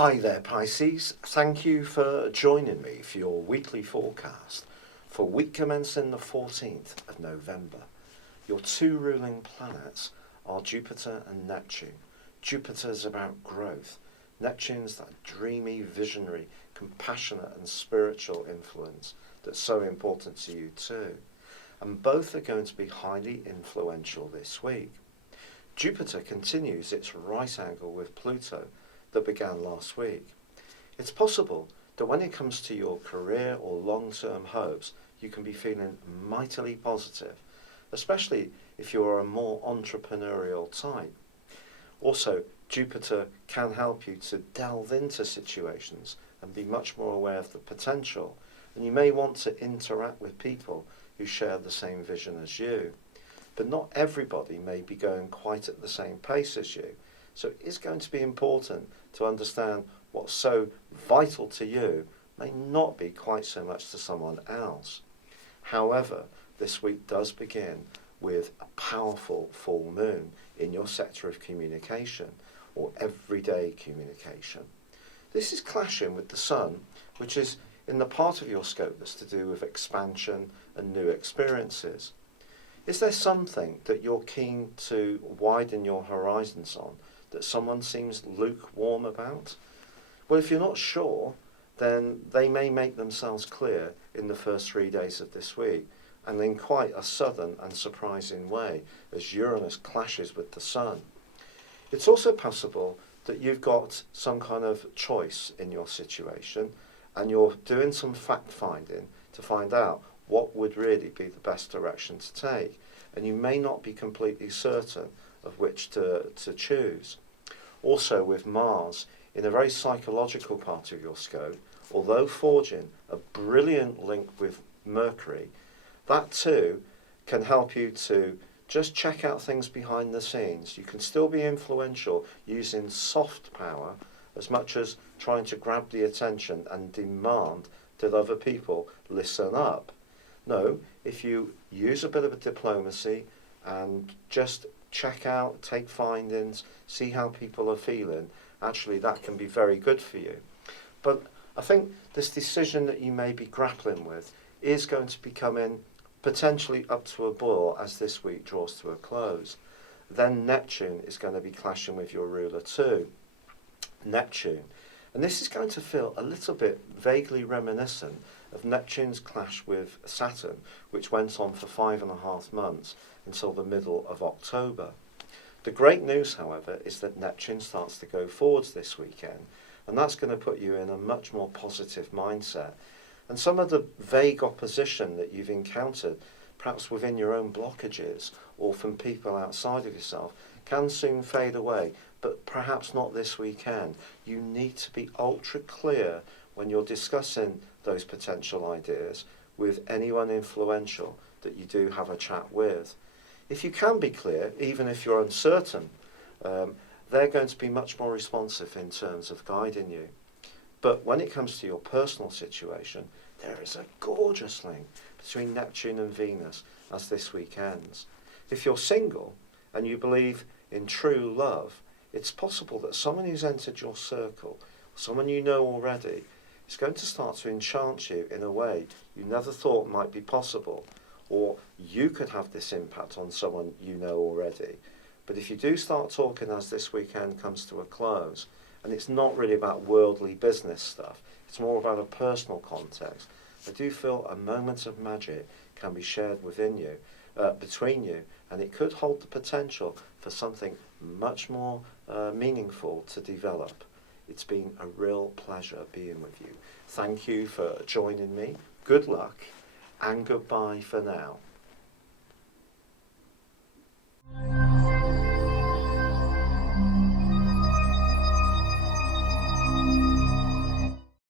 Hi there, Pisces. Thank you for joining me for your weekly forecast for week commencing the 14th of November. Your two ruling planets are Jupiter and Neptune. Jupiter's about growth. Neptune's that dreamy, visionary, compassionate and spiritual influence that's so important to you too. And both are going to be highly influential this week. Jupiter continues its right angle with Pluto that began last week. It's possible that when it comes to your career or long-term hopes, you can be feeling mightily positive, especially if you're a more entrepreneurial type. Also, Jupiter can help you to delve into situations and be much more aware of the potential, and you may want to interact with people who share the same vision as you. But not everybody may be going quite at the same pace as you. So it is going to be important to understand what's so vital to you may not be quite so much to someone else. However, this week does begin with a powerful full moon in your sector of communication or everyday communication. This is clashing with the sun, which is in the part of your scope that's to do with expansion and new experiences. Is there something that you're keen to widen your horizons on that someone seems lukewarm about? Well, if you're not sure, then they may make themselves clear in the first 3 days of this week, and in quite a sudden and surprising way, as Uranus clashes with the Sun. It's also possible that you've got some kind of choice in your situation, and you're doing some fact-finding to find out what would really be the best direction to take, and you may not be completely certain of which to choose. Also with Mars, in a very psychological part of your scope, although forging a brilliant link with Mercury, that too can help you to just check out things behind the scenes. You can still be influential using soft power as much as trying to grab the attention and demand that other people listen up. No, if you use a bit of a diplomacy and just check out, take findings, see how people are feeling, actually that can be very good for you. But I think this decision that you may be grappling with is going to be coming potentially up to a boil as this week draws to a close. Then Neptune is going to be clashing with your ruler too. Neptune. And this is going to feel a little bit vaguely reminiscent of Neptune's clash with Saturn, which went on for 5.5 months until the middle of October. The great news, however, is that Neptune starts to go forwards this weekend, and that's going to put you in a much more positive mindset. And some of the vague opposition that you've encountered, perhaps within your own blockages or from people outside of yourself, can soon fade away, but perhaps not this weekend. You need to be ultra clear when you're discussing those potential ideas with anyone influential that you do have a chat with. If you can be clear, even if you're uncertain, they're going to be much more responsive in terms of guiding you. But when it comes to your personal situation, there is a gorgeous link between Neptune and Venus as this week ends. If you're single and you believe in true love, it's possible that someone who's entered your circle, someone you know already, is going to start to enchant you in a way you never thought might be possible, or you could have this impact on someone you know already. But if you do start talking as this weekend comes to a close, and it's not really about worldly business stuff, it's more about a personal context, I do feel a moment of magic can be shared within you, between you, and it could hold the potential for something much more meaningful to develop. It's been a real pleasure being with you. Thank you for joining me. Good luck and goodbye for now.